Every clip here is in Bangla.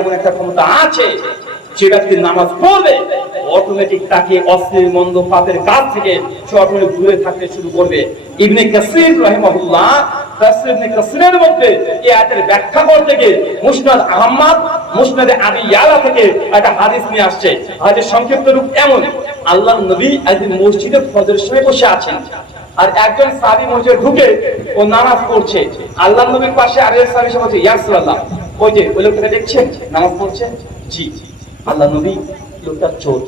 এমন একটা ক্ষমতা আছে, যে ব্যক্তি নামাজ পড়বে অটোমেটিক তাকে অশ্লীল মন্দ পাপের কাজ থেকে সে অটোমেটিক দূরে থাকতে শুরু করবে। ইবনে কাসির রাহিমাহুল্লাহ তাফসীর ইবনে কাসিরের মধ্যে এই আয়াতের ব্যাখ্যা করতে গিয়ে মুসনাদ আহমদ, মুসনাদ আবি ইয়ালা থেকে একটা হাদিস নিয়ে আসছে। হাদিসের সংক্ষিপ্ত রূপ এমন: আল্লাহর নবী একদিন মসজিদে ফজরের সময় বসে আছেন, আর একজন সাহাবী মসজিদে ঢুকে ও নামাজ পড়ছে। আল্লাহর নবীর পাশে আরেক সাহাবী এসে বলছে, ইয়া রাসূলুল্লাহ, ওই যে ওই লোকটাকে দেখছেন নামাজ পড়ছে? জি। আল্লাহ নবী, লোকটা চোর,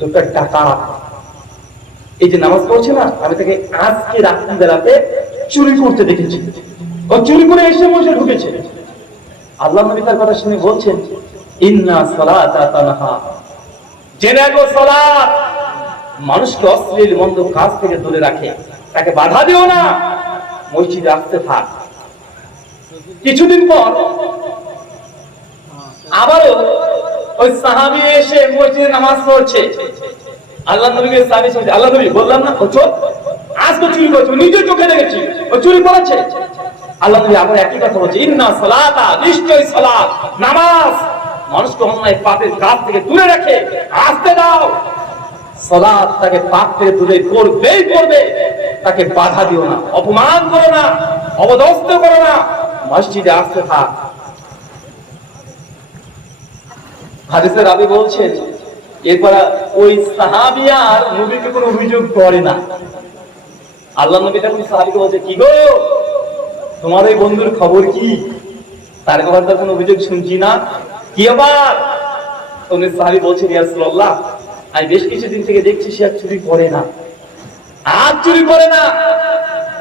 লোকটা ডাকাত, এই যে নামাজ পড়ছে না, আমি তাকে আজকে রাত্রি বেলাতে চুরি করতে দেখেছি, ও চুরি করে এসে মসজিদে ঢুকেছে। আল্লাহ নবী তার কথা শুনে বলছেন, ইন্না সালাতা তানহা, জেনে রাখো সালাত মানুষকে অশ্লীল মন্দ কাজ থেকে দূরে রাখে, তাকে বাধা দিও না, মসজিদে আসতে থাক। কিছুদিন পর আবারও ওই সাহাবী এসে মসজিদে নামাজ পড়ছে। আল্লাহ নবীকে সাহাবী বলছে, আল্লাহ নবী, বললাম না ও চোর, আজকে চুরি করেছে, নিজের চোখে দেখেছি ও চুরি করেছে। আল্লাহ নবী আবার একই কথা বলছে, ইন্না সালাতা, নিশ্চয়ই সালাত নামাজ মানুষকে অন্যায় পাপের কাজ থেকে দূরে রাখে, আসতে দাও। সালাত তাকে পাপ থেকে দূরে করবেই করবে, তাকে বাধা দিও না, অপমান করো না, অবদস্ত করো না, মসজিদে আসতে থাক। হাদিসের রাবী বলছেন, এরপর ওই সাহাবী আর নবীকে কোনো অভিযোগ করে না। আল্লাহ নবী তখন সাহাবীকে বলছে, কি গো, তোমার ওই বন্ধুর খবর কি? তার ব্যাপারে তো কোনো অভিযোগ শুনছি না, কি আবার? উনি সাহাবী বলছেন, ইয়া রাসূলুল্লাহ, আমি বেশ কিছুদিন থেকে দেখছি সে আর চুরি করে না, আর চুরি করে না।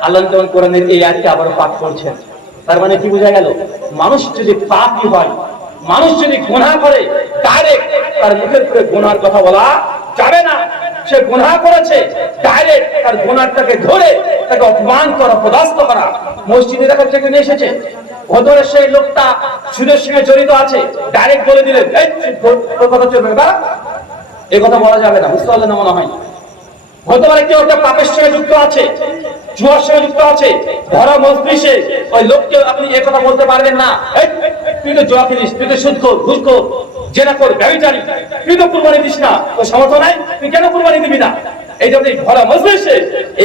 আল্লাহ তখন কোরআনের এই আয়াতটি আবার পাঠ করছেন। তার মানে কি বোঝা গেল? মানুষ যদি পাপী হয়, মানুষ যদি গুনাহ করে, ডাইরেক্ট তার মুখের উপরে গুনাহর কথা বলা যাবে না। সে গুনাহ করেছে, ডাইরেক্ট তার গুনাহটাকে ধরে তাকে অপমান করা, পদাস্ত করা। মসজিদে দেখা থেকে নিয়ে এসেছে, ভদরে সেই লোকটা সুদের সঙ্গে জড়িত আছে, ডাইরেক্ট বলে দিলেন, এই তোর কথা চলবে না, এই কথা বলা যাবে না, বুঝতে পারলেন না মনে হয়? হতে পারে কেউ একটা পাপের সঙ্গে যুক্ত আছে, জুয়ার সঙ্গে যুক্ত আছে, ধরা মজলিসে ওই লোককে আপনি এই কথা বলতে পারবেন না, তুই তো জুয়া খেলিস, তুই তো সুদখোর, ঘুষখোর, জেনা কর, ব্যভিচারী, তুই তো কুরবানি দিস না, তোর সামর্থ্য নাই, তুই কেন কুরবানি দিবি না? এই জন্য ভরা মজলিসে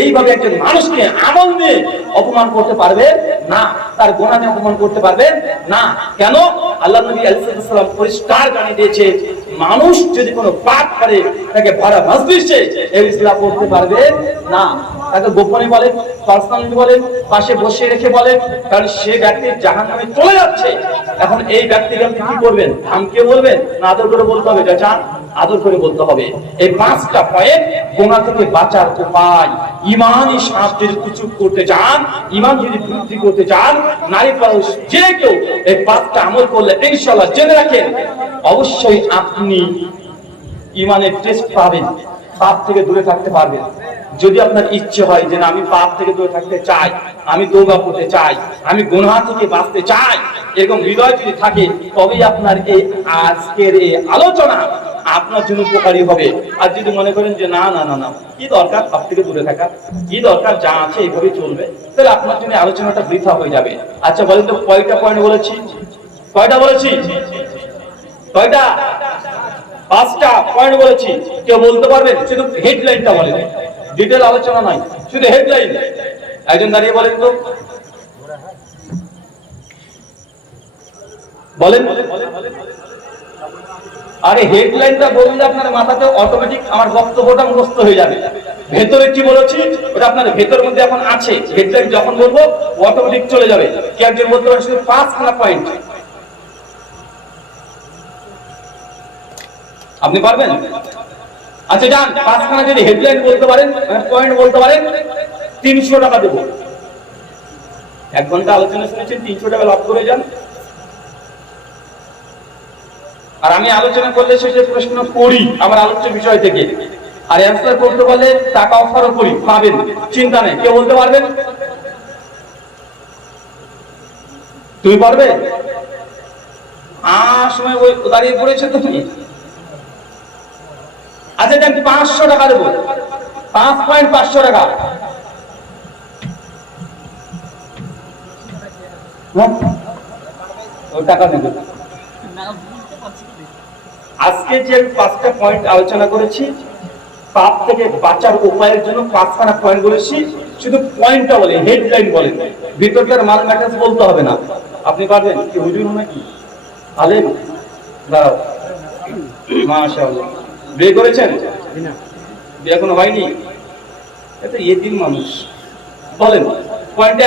এইভাবে একজন মানুষকে আমল নিয়ে অপমান করতে পারবে না, তার গুনাহ নিয়ে অপমান করতে পারবে না। কেন? আল্লাহ নবী আলাইহিস সালাম পরিষ্কার জানিয়ে দিয়েছে, মানুষ যদি কোনো পাপ করে তাকে ভরা মজলিসে এই ইসলাম করতে পারবে না। তাকে গোপনে বলেন, পার্সোনালি বলেন, পাশে বসে রেখে বলেন, কারণ সে ব্যক্তি জাহান্নামে চলে যাচ্ছে। এখন এই ব্যক্তিকে আপনি কি করবেন? ধমকে বলবেন না আদর করে বলতে হবে? চাচা, আদর করে বলতে হবে। এই 5টা পয়েন্ট গুনাহ থেকে বাঁচার উপায়। ঈমানি সাহায্য যদি কিছু করতে চান, ঈমান যদি বৃদ্ধি করতে চান, নারী পুরুষ যে কেউ এই 5টা আমল করলে ইনশাআল্লাহ জেনে রাখেন, অবশ্যই আপনি ঈমানের টেস্ট পাবেন, পাপ থেকে দূরে থাকতে পারবেন। যদি আপনার ইচ্ছে হয় যে না, আমি পাপ থেকে দূরে থাকতে চাই, আমি তওবা করতে চাই, আমি গুনাহ থেকে বাঁচতে চাই, এরকম হৃদয় যদি থাকে, তবেই আপনার এই আজকের এই আলোচনা আপনার জন্য উপকারী হবে। আর যদি মনে করেন যে না না না না, কি দরকার পাপ থেকে দূরে থাকা, কি দরকার, যা আছে এইভাবে চলবে, তাহলে আপনার জন্য আলোচনাটা বৃথা হয়ে যাবে। আচ্ছা বলেন তো, কয়টা পয়েন্ট বলেছি? কয়টা বলেছি? কয়টা? 5টা পয়েন্ট বলেছি। কেউ বলতে পারবেন? শুধু হেডলাইনটা বলেন, ডিটেল আলোচনা নাই, শুধু হেডলাইন। একজন দাঁড়িয়ে বলেন তো, বলেন। আরে হেডলাইনটা বললে আপনার মাথাতে অটোমেটিক আমার বক্তব্যটা মুখস্থ হয়ে যাবে। ভেতরে কি বলেছি ওটা আপনার ভেতরের মধ্যে এখন আছে, হেডলাইন যখন বলবো অটোমেটিক চলে যাবে। কি একজন বলতে পারেন শুধু 5খানা পয়েন্ট? আপনি পারবেন? আচ্ছা যান, 5খানা যদি হেডলাইন বলতে পারেন, পয়েন্ট বলতে পারেন, 300 টাকা দেবো। 1 ঘন্টা আলোচনা শুনেছেন, 300 টাকা লাভ করে যান। আর আমি আলোচনা করলে শেষে প্রশ্ন করি আমার আলোচ্য বিষয় থেকে, আর অ্যান্সার করতে পারলে টাকা অফারও করি, পাবেন, চিন্তা নেই। কেউ বলতে পারবেন? তুমি পারবে? সময় ওই দাঁড়িয়ে পড়েছে তুমি। আচ্ছা যান, 500 টাকা দেবো, 5 পয়েন্ট 500 টাকা। ও টাকা নেবে। আজকে যে 5টা পয়েন্ট আলোচনা করেছি, পাপ থেকে বাঁচার উপায়ের জন্য 5খানা পয়েন্ট বলেছি। শুধু পয়েন্টটা বলে, হেডলাইন বলেন, ভিতরকার মাল ম্যাটার্স বলতে হবে না। আপনি পারবেন কি? হুজুর নাকি আলেম? দাঁড়াও, মাশাআল্লাহ। বিয়ে করেছেন? বিয়ে এখনো হয়নি? এটা ইয়েতিম মানুষ। বলেন পয়েন্ট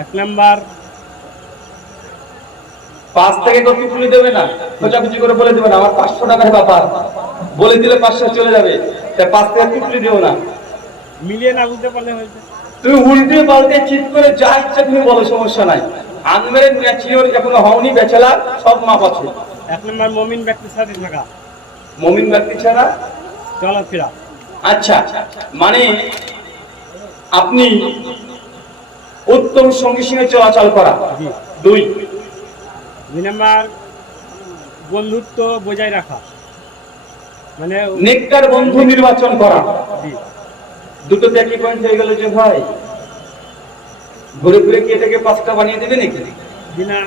1 নাম্বার, 5 থেকে কপি তুলে দেবে না, খোঁজাখুঁজি করে বলে দেবে না আমার 500 টাকার ব্যাপার, বলে দিলে 500 চলে যাবে। তাই 5 থেকে তুলে দিও না। মিলিয়ে না বুঝতে পারলে হয়েছে। তুমি উল্টে পাল্টে চিট করে যা ইচ্ছা তুমি বলো, সমস্যা নাই। আনমেরিড ম্যাচিওর এখনো হওনি, ব্যাচেলার, সব মাপ আছে। 1 নাম্বার, মুমিন ব্যক্তির সাথে থাকা। মুমিন ব্যক্তি ছাড়া চলাফেরা। আচ্ছা, মানে আপনি উত্তম সঙ্গীর সঙ্গে চলাচল করা। 2 নাম্বার, বন্ধুত্ব বজায় রাখা, মানে নেককার বন্ধু নির্বাচন করা। দুটোতে একই পয়েন্ট হয়ে গেল যে ভাই, ঘুরে ঘুরে কি এটাকে 5টা বানিয়ে দেবে নাকি? বিনা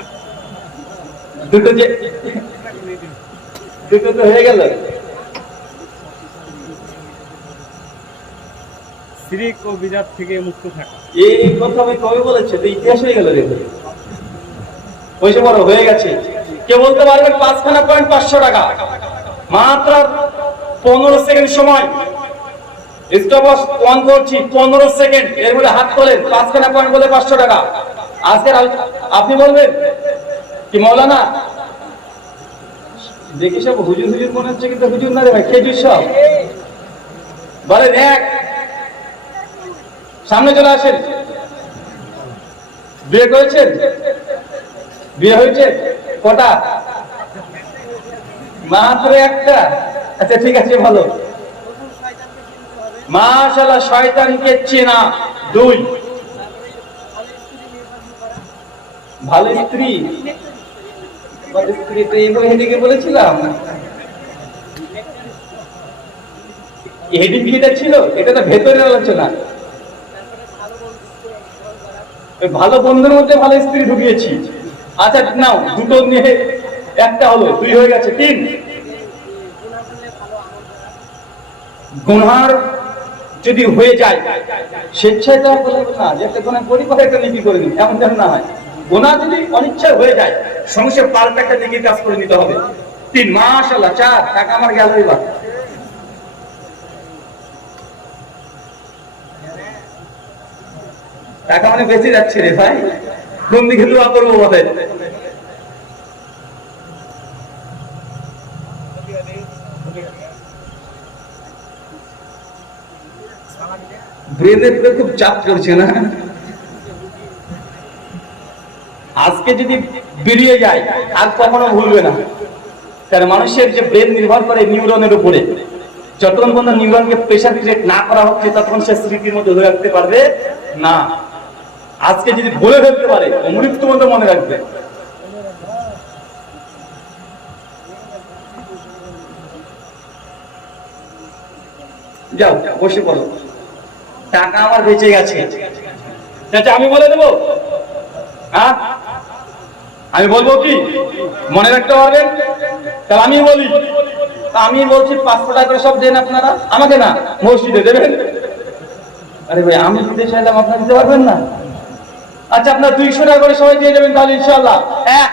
দুটো তো হয়ে গেল। শিরক ও বিদআত থেকে মুক্ত থাকা। এই কথা আমি কবে বলেছি? তো ইতিহাস হয়ে গেল রে। পয়সা বড় হয়ে গেছে। কে বলতে পারবেন 5খানা পয়েন্ট 500 টাকা? মাত্র 15 সেকেন্ড সময়। স্টপওয়াচ অন করছি, 15 সেকেন্ড। এর মধ্যে হাত তোলেন, 5খানা পয়েন্ট বলে 500 টাকা। আজকের আপনি বলবেন কি মৌলানা? দেখি সব হুজুর হুজুর মনে হচ্ছে, কিন্তু হুজুর না রে ভাই, খেজুর সব। বলেন 1, সামনে চলে আসেন। বিয়ে করেছেন? বিয়ে হয়েছে? কটা? মাত্র 1টা। আচ্ছা ঠিক আছে, ভালো, মাশাআল্লাহ। শয়তানকে চেনা। 2 ভালো স্ত্রী। স্ত্রী তো এইভাবে হেডিকে বলেছিলাম, হেডিং যেটা ছিল এটা তো ভেতরের আলোচনা। ভালো বন্ধুর মধ্যে ভালো স্ত্রী ঢুকিয়েছি। আচ্ছা নাও, 2টো নিয়ে 1টা হলো, 2 হয়ে গেছে। 3 গুনার যদি হয়ে যায়, স্বেচ্ছায় তো বলবো না যে একটা গুনাহ করি পরে একটা নেকি করে দিন, এমন যেন না হয়। গুনাহ যদি অনিচ্ছায় হয়ে যায়, সঙ্গে পাল্টা একটা নেকির কাজ করে নিতে হবে। 3 মাশাআল্লাহ। 4 টাকা আমার গেল এবার। টাকা মানে বেঁচে যাচ্ছে রে ভাই, কোন দিকে দোয়া করবো বলেন? ব্রেনের উপরে খুব চাপ করছে না? আজকে যদি বেরিয়ে যায় আর কখনো ভুলবে না। কারণ মানুষের যে ব্রেন নির্ভর করে নিউরনের উপরে। যতক্ষণ পর্যন্ত নিউরনকে প্রেসার ক্রিয়েট না করা হচ্ছে, ততক্ষণ সে স্মৃতির মধ্যে ধরে রাখতে পারবে না। আজকে যদি বলে ফেলতে পারে, মৃত্যু মতো মনে রাখবে। যাও বসে পড়ো। টাকা আমার বেঁচে গেছে। আচ্ছা আমি বলে দেবো? হ্যাঁ, আমি বলবো কি? মনে রাখতে পারবেন? তাহলে আমি বলি। আমি বলছি 500 টাকা করে সব দেন আপনারা, আমাকে না, মসজিদে দেবেন। আরে ভাই, আমি দিতে চাইলাম, আপনারা দিতে পারবেন না? আচ্ছা আপনার 200 টাকা করে সবাই দিয়ে দেবেন, তাহলে ইনশাআল্লাহ। 1,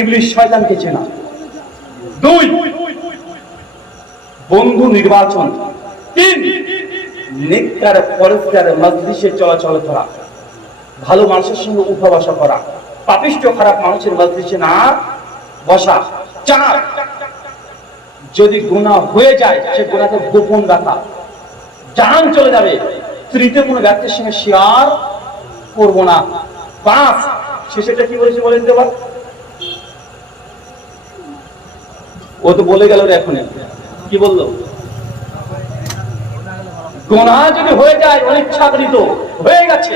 ইবলিস শয়তানকে চেনা। 2, বন্ধু নির্বাচন। 3, নেককার পরস্পর মজলিসে চলাচল করা, ভালো মানুষের সঙ্গে উঠা বসা করা, পাপিষ্ঠ খারাপ মানুষের মজলিসে না বসা। 4, যদি গুনাহ হয়ে যায় সে গুনাহকে গোপন রাখা, জান চলে যাবে, তৃতীয় কোনো ব্যক্তির সঙ্গে শেয়ার করবো না। 5, শেষেটা কি বলেছে বলেন তো? ও তো বলে গেল রে, এখন কি বললো? গুনাহ যদি হয়ে যায় অনিচ্ছাকৃত হয়ে গেছে,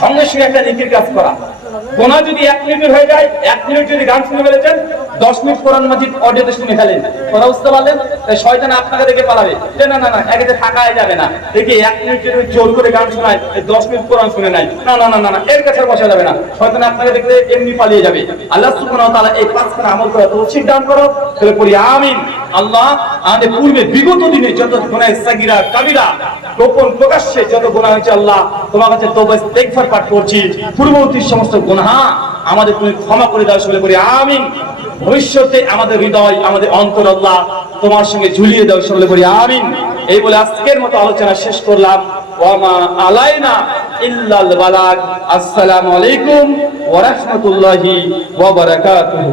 সঙ্গে সঙ্গে একটা নেকির কাজ করা। গুনাহ যদি 1 মিনিট হয়ে যায়, 1 মিনিট যদি গান শুনে ফেলেছেন, 10 মিনিট কোরআন মাজিদ অডিওতে শুনে ফেলেন, কথা বুঝতে পারলেন? তাই শয়তান আপনাকে দেখে পালাবে যে না না না একে থাকাই যাবে না, দেখি 1 মিনিট যদি জোর করে গান শোনায় 10 মিনিট কোরআন শুনে নাই, না না না না না এর কাছে বসা যাবে না, শয়তান আপনাকে দেখলে এমনি পালিয়ে যাবে। আল্লাহ সুবহানাহু ওয়া তাআলা এই 5খানা আমল করা তৌফিক দান করো, তাহলে পড়ি আমিন। আল্লাহ আমাদের পূর্বে বিগত দিনে যত গুনাহ সাগীরা কাবীরা গোপন প্রকাশ্যে যত গুনাহ হয়েছে আল্লাহ তোমার কাছে তওবা ইস্তেগফার পাঠ করছি, পূর্ববর্তী সমস্ত গুনাহ আমাদের তুমি ক্ষমা করে দাও, সকলে করি আমিন। ভবিষ্যতে আমাদের হৃদয় আমাদের অন্তর আল্লাহ তোমার সঙ্গে ঝুলিয়ে দাও, সকলে করি আমিন। এই বলে আজকের মতো আলোচনা শেষ করলাম। ওয়া মা আলাইনা ইল্লাল বালাগ। আসসালামু আলাইকুম ওয়া রাহমাতুল্লাহি ওয়া বারাকাতুহু।